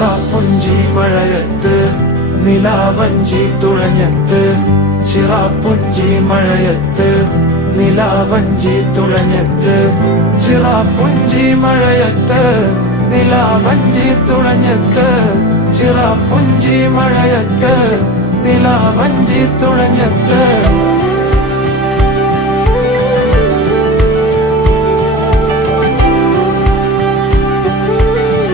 ചിറാപ്പുഞ്ചി മഴയത്ത് നിലാവഞ്ചി തുഴഞ്ഞത്ത്, ചിറാപ്പുഞ്ചി മഴയത്ത് നിലാവഞ്ചി തുഴഞ്ഞത്ത്, ചിറാപ്പുഞ്ചി മഴയത്ത് നിലാവഞ്ചി തുഴഞ്ഞത്ത്, ചിറാപ്പുഞ്ചി മഴയത്ത് നിലാവഞ്ചി തുഴഞ്ഞത്ത്.